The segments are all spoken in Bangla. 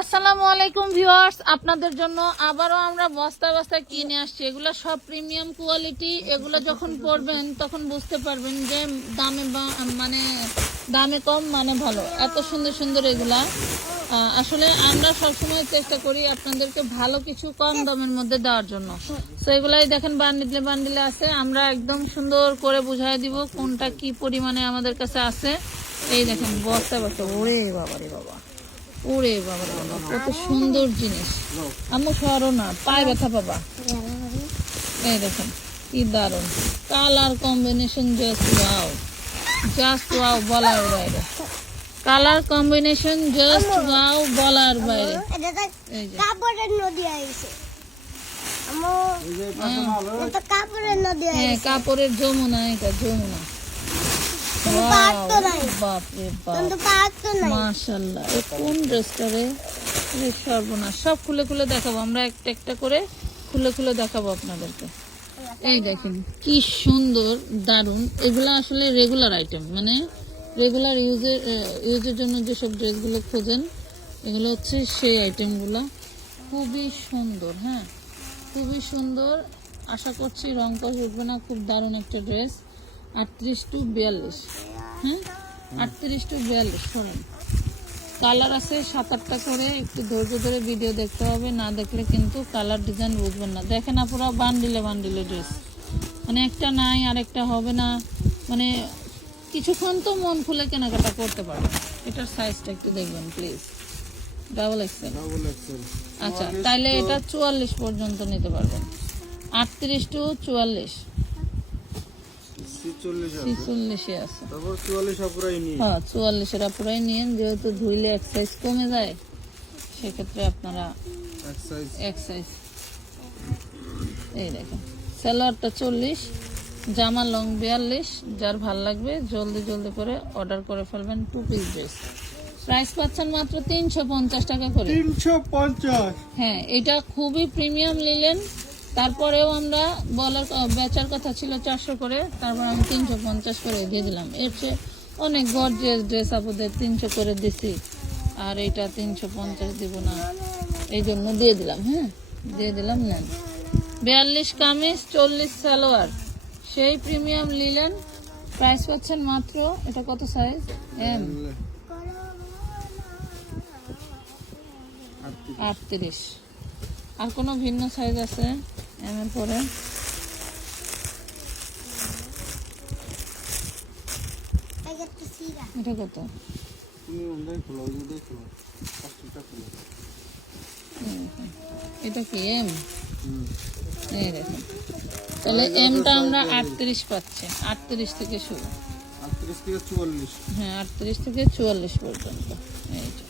আসসালামু আলাইকুম ভিউয়ার্স, আপনাদের জন্য আবারও আমরা বস্তা বস্তা কিনে আসছি। এগুলো সব প্রিমিয়াম কোয়ালিটি, এগুলো যখন পড়বেন তখন বুঝতে পারবেন যে দামে মানে দামে কম মানে ভালো। এত সুন্দর সুন্দর এগুলা। আসলে আমরা সবসময় চেষ্টা করি আপনাদেরকে ভালো কিছু কম দামের মধ্যে দেওয়ার জন্য। তো এগুলাই দেখেন বান্ডিলে বান্ডিলে আছে। আমরা একদম সুন্দর করে বুঝাই দিব কোনটা কি পরিমাণে আমাদের কাছে আছে। এই দেখেন, বস্তা বস্তা। ওরে বাবা রে বাবা। ওরে বাবা বাবা কত সুন্দর জিনিস। আম্মু সরো না পায়ে ব্যথা পাবা এই দেখেন কি colour combination just wow just wow বলার বাইরে। কালার কম্বিনেশন জাস্ট ওয়াও বলার বাইরে। নদী কাপড়ের নদী হ্যাঁ আইছে। কাপড়ের যমুনা এটা যমুনা। বাপ। মাশাল্লাহ এ কোন ড্রেসটা রে? সর্বনাশ। সব খুলে খুলে দেখাবো। আমরা একটা একটা করে খুলে খুলে দেখাবো আপনাদেরকে। এই দেখেন কি সুন্দর দারুণ এগুলো আসলে রেগুলার আইটেম মানে রেগুলার ইউজের ইউজের জন্য যেসব ড্রেসগুলো খোঁজেন এগুলো হচ্ছে সেই আইটেমগুলো খুবই সুন্দর হ্যাঁ? খুবই সুন্দর। আশা করছি রং কষ উঠবে না খুব দারুণ একটা ড্রেস। আটত্রিশ টু বিয়াল্লিশ। হ্যাঁ আটত্রিশ টু বিয়াল্লিশ শোনেন। কালার আছে সাত আটটা করে একটু ধৈর্য ধরে ভিডিও দেখতে হবে না দেখলে কিন্তু কালার ডিজাইন বুঝবেন না। দেখেন আপুরা বান্ডিলে বান্ডিলে ড্রেস মানে একটা নাই আর একটা হবে না। মানে কিছুক্ষণ তো মন খুলে কেনাকাটা করতে পারবেন। এটার সাইজটা একটু দেখবেন প্লিজ ডাবল এক্সেল আচ্ছা তাইলে এটা চুয়াল্লিশ পর্যন্ত নিতে পারবেন। আটত্রিশ টু চুয়াল্লিশ। ছিচল্লিশে আছে। আপুরাই নি হ্যাঁ চুয়াল্লিশের পুরাই নিয়েন যেহেতু ধুইলে এক্সাইজ কমে যায় সেক্ষেত্রে আপনারা এক এক্সাইজ এই দেখেন সালোয়ারটা চল্লিশ জামা লং বিয়াল্লিশ যার ভালো লাগবে জলদি জলদি করে অর্ডার করে ফেলবেন টু পিস ড্রেস প্রাইস পাচ্ছেন মাত্র তিনশো পঞ্চাশ টাকা করে। তিনশো পঞ্চাশ। হ্যাঁ এটা খুবই প্রিমিয়াম নিলেন। তারপরেও আমরা বলার বেচার কথা ছিল চারশো করে, তারপর আমি তিনশো পঞ্চাশ করে দিয়ে দিলাম। এর চেয়ে অনেক গর্জিয়াস ড্রেস আপনাদের তিনশো করে দিছি, আর এটা তিনশো পঞ্চাশ দিব না। এই জন্য দিয়ে দিলাম হ্যাঁ? দিয়ে দিলাম নেন। বিয়াল্লিশ কামিজ, চল্লিশ সালোয়ার। সেই প্রিমিয়াম নিলেন। প্রাইস পাচ্ছেন মাত্র, এটা কত সাইজ এম আটত্রিশ। আর কোনো ভিন্ন সাইজ আছে? এর পরে এটা কত? এই। এটা কি এম এই তাহলে এমটা আমরা আটত্রিশ পাচ্ছি, আটত্রিশ থেকে শুরু। হ্যাঁ আটত্রিশ থেকে চুয়াল্লিশ পর্যন্ত। এইটা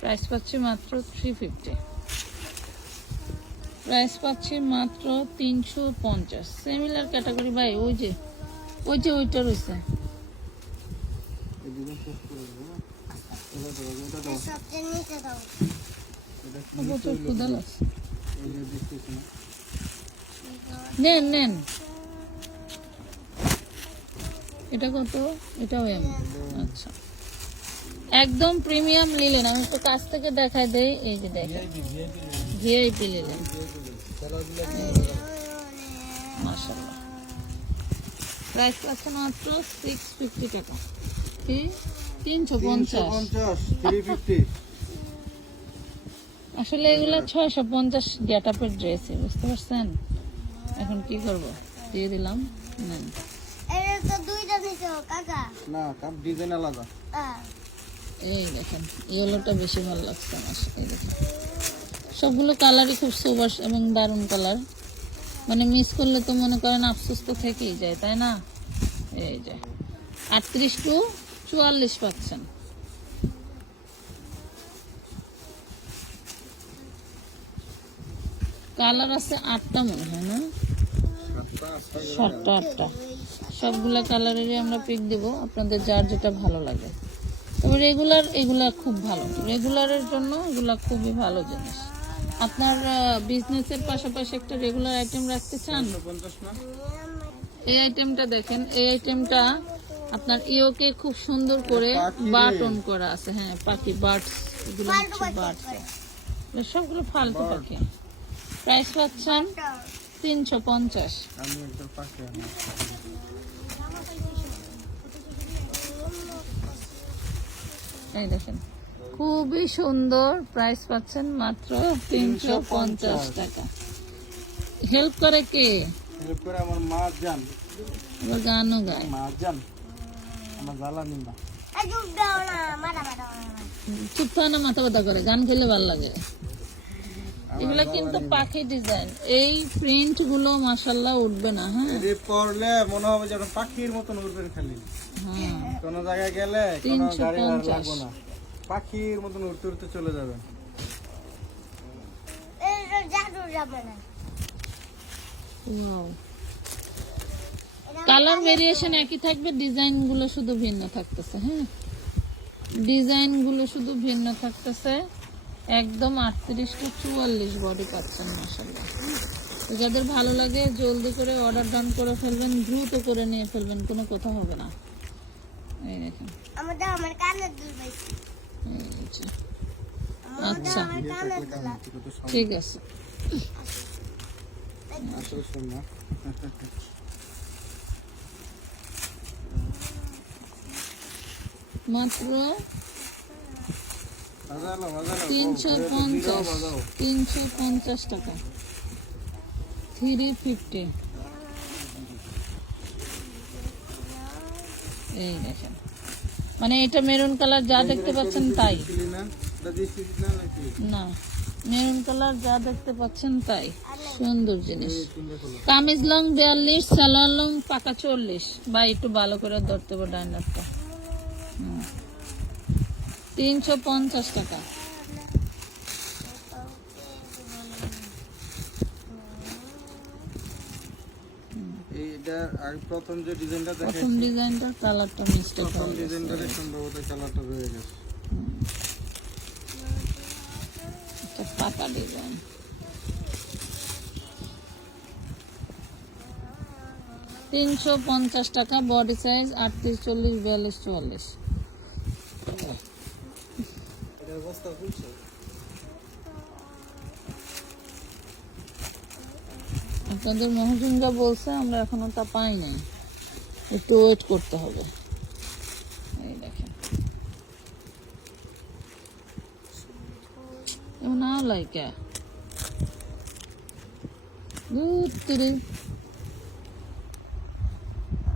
প্রাইস পাচ্ছি মাত্র থ্রি ফিফটি প্রাইস পাচ্ছি মাত্র তিনশো পঞ্চাশ। সিমিলার ক্যাটাগরি ভাই, ওই যে ওই যে ওইটা রয়েছে। নেন নেন। এটা কত? এটাও আচ্ছা। একদম প্রিমিয়াম নিলেন। আমি তো কাছ থেকে দেখাই দেই। এই যে দেখেন। ভিআইপি নিলেন প্রাইস মাত্র সিক্স ফিফটি টাকা। কি? তিনশো পঞ্চাশ। পঞ্চাশ আসলে এগুলো ছয়শো পঞ্চাশ গেট আপের ড্রেস বুঝতে পারছেন? এখন কি করব? দিয়ে দিলাম নেন। আহ, এই দেখেন ইয়েলোটা বেশি ভালো লাগছে আমার এই দেখেন। সবগুলো কালারই খুব সুবাস এবং দারুণ কালার মানে মিস করলে তো মনে করেন আফসোস তো থেকেই যায়, তাই না? এই যে, আটত্রিশ টু চুয়াল্লিশ পাচ্ছেন। কালার আছে আটটা মনে হয়, না? সাতটা, আটটা। সবগুলা কালারেরই আমরা পিক দেব, আপনাদের যার যেটা ভালো লাগে। তবে রেগুলার এগুলা খুব ভালো। রেগুলারের জন্য এগুলা খুবই ভালো জিনিস। আপনার বিজনেসের পাশাপাশি একটা রেগুলার আইটেম রাখতে চান এই আইটেমটা দেখেন এই আইটেমটা আপনার ইওকে খুব সুন্দর করে। বাটন করা আছে হ্যাঁ পাখি বার্ডস এগুলো ফালতু হচ্ছে পাখি বার্ড করে। এগুলো সবগুলো ফালতু. পাখি প্রাইস পাচ্ছেন তিনশো পঞ্চাশ আমি একদম পাখি আনি এই দেখেন খুবই সুন্দর প্রাইস পাচ্ছেন মাত্র তিনশো পঞ্চাশ টাকা। হেল্প করে কে? হেল্প করে আমার মা যান আবার গানও গায়। মা যান আমার জ্বালানি না চুপ দাও না, মারা মারা মারা। চুপ থাকে না মাথা ব্যথা করে গান খেলে ভালো লাগে। এগুলো কিন্তু পাখি ডিজাইন এই প্রিন্টগুলো মাসাল্লাহ উঠবে না হ্যাঁ? পরলে মনে হবে যেন পাখির মতন খালি। হ্যাঁ। কোন জায়গায় গেলে কোনো তিনশো গাড়ি পঞ্চাশ। লাগবে না। পাখির মতন উড়তে উড়তে চলে যাবেন যাবে কালার ভেরিয়েশন একই থাকবে ডিজাইনগুলো শুধু ভিন্ন থাকতেছে হ্যাঁ? ডিজাইনগুলো শুধু ভিন্ন থাকতেছে। একদম আটত্রিশ টু চুয়াল্লিশ বডি পাচ্ছেন মাসাল্লাহ যাদের ভালো লাগে জলদি করে অর্ডার ডান করে ফেলবেন দ্রুত করে নিয়ে ফেলবেন কোনো কথা হবে না। এই দেখেন। আমার আমার কানের আচ্ছা। ঠিক আছে মাত্র। তিনশো পঞ্চাশ তিনশো পঞ্চাশ টাকা থ্রি ফিফটি এই দেখেন মানে এটা মেরুন কালার যা দেখতে পাচ্ছেন তাই। না? মেরুন কালার যা দেখতে পাচ্ছেন তাই। সুন্দর জিনিস। কামিজ লং বিয়াল্লিশ, সালোয়ার লং পাকা চল্লিশ। বা একটু ভালো করে ধরতে হবে ডাইনারটা। তিনশো পঞ্চাশ টাকা। এইটার আগে প্রথম যে ডিজাইনটা দেখে প্রথম ডিজাইনটা কালারটা মিস্টেক প্রথম ডিজাইনটারে সম্ভবত কালারটা রয়ে গেছে। একটা পাকা ডিজাইন। তিনশো পঞ্চাশ টাকা বডি সাইজ আটত্রিশ চল্লিশ বিয়াল্লিশ চুয়াল্লিশ। আপনাদের মহাজন যা বলছে, আমরা এখনও তা পাই নাই একটু ওয়েট করতে হবে। এই দেখেন। না লাইকা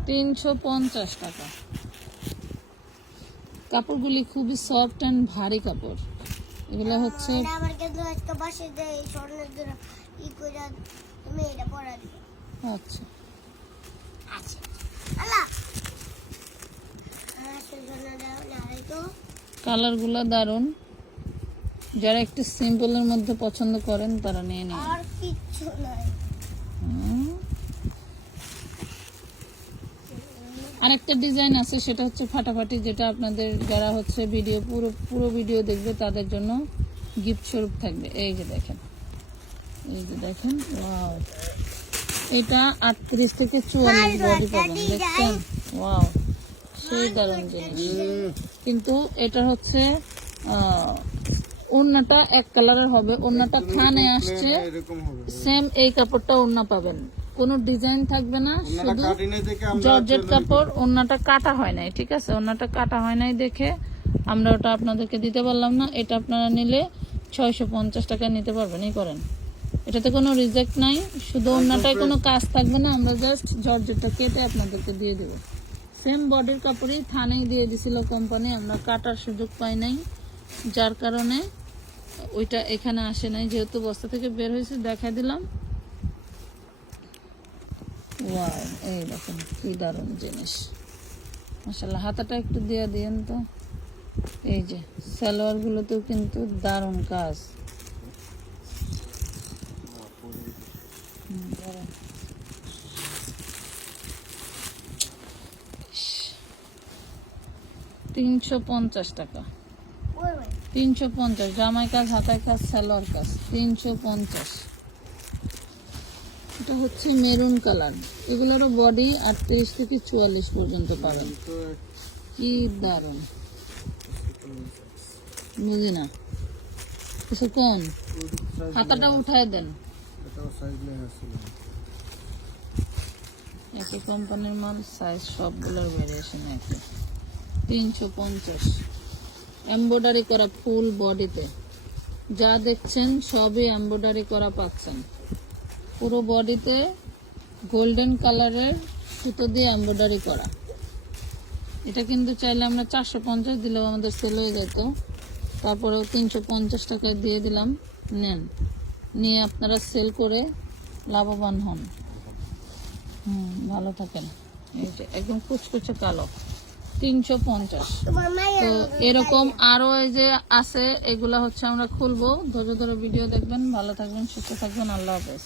তিনশো পঞ্চাশ টাকা। কাপড়গুলি খুবই সফট অ্যান্ড ভারী কাপড়। এগুলো হচ্ছে এটা পরা দিবে আচ্ছা। আচ্ছা। আল্লাহ। কালারগুলো দারুণ। যারা একটু সিম্পলের মধ্যে পছন্দ করেন তারা নিয়ে নিন। আর নাই। আরেকটা ডিজাইন আছে সেটা হচ্ছে ফাটাফাটি যেটা আপনাদের যারা হচ্ছে ভিডিও পুরো পুরো ভিডিও দেখবে তাদের জন্য গিফট স্বরূপ থাকবে। এই যে দেখেন। এই যে দেখেন ওয়াও। এটা আটত্রিশ থেকে চুয়াল্লিশ বডি পাবেন দেখছেন? ওয়াও সেই দারুণ জিনিস। কিন্তু এটা হচ্ছে ওড়নাটা এক কালারের হবে ওড়নাটা থানে আসছে সেম এই কাপড়টা ওড়না পাবেন। কোনো ডিজাইন থাকবে না শুধু জর্জেট কাপড় ওড়নাটা কাটা হয় নাই ঠিক আছে? ওড়নাটা কাটা হয় নাই দেখে আমরা ওটা আপনাদেরকে দিতে পারলাম না। এটা আপনারা নিলে ছয়শো পঞ্চাশ টাকা নিতে পারবেন এই করেন। এটাতে কোনো রিজেক্ট নাই শুধু ওড়নাটায় কোনো কাজ থাকবে না আমরা জাস্ট জর্জেটটা কেটে আপনাদেরকে দিয়ে দেবো। সেম বডির কাপড়ই থানেই দিয়ে দিছিল কোম্পানি আমরা কাটার সুযোগ পাই নাই যার কারণে ওইটা এখানে আসে নাই যেহেতু বস্তা থেকে বের হয়েছে দেখাই দিলাম। ওয়াও এই দেখেন কি দারুণ জিনিস। মাসাল্লাহ হাতাটা একটু দিয়ে দিয়েন তো। এই যে সালোয়ার গুলোতেও কিন্তু দারুণ কাজ হুম, দারুণ। ইস। তিনশো পঞ্চাশ টাকা। তিনশো পঞ্চাশ। জামাই কাজ হাতায় কাজ, সালোয়ার কাজ। তিনশো পঞ্চাশ। এটা হচ্ছে মেরুন কালার। এগুলোরও বডি আটত্রিশ থেকে চুয়াল্লিশ পর্যন্ত পাবেন। কি দারুণ। বুঝি না কিছু কম হাতাটা উঠায় দেন এটাও সাইজ লেখা ছিল একই কোম্পানির মাল সাইজ সবগুলোর ভেরিয়েশন একই। তিনশো পঞ্চাশ। এমব্রয়ডারি করা ফুল বডিতে যা দেখছেন, সবই এমব্রয়ডারি করা পাচ্ছেন। পুরো বডিতে গোল্ডেন কালারের সুতো দিয়ে এমব্রয়ডারি করা। এটা কিন্তু চাইলে আমরা চারশো পঞ্চাশ দিলেও আমাদের সেল হয়ে যেত। তারপরেও তিনশো পঞ্চাশ টাকায় দিয়ে দিলাম, নেন। নিয়ে আপনারা সেল করে লাভবান হন। হুম ভালো থাকেন। এই যে একদম কুচকুচে কালো। তিনশো পঞ্চাশ। তো এরকম আরও এই যে আছে এগুলা হচ্ছে আমরা খুলবো। ধৈর্য ধরে ভিডিও দেখবেন। ভালো থাকবেন সুস্থ থাকবেন। আল্লাহ হাফেজ।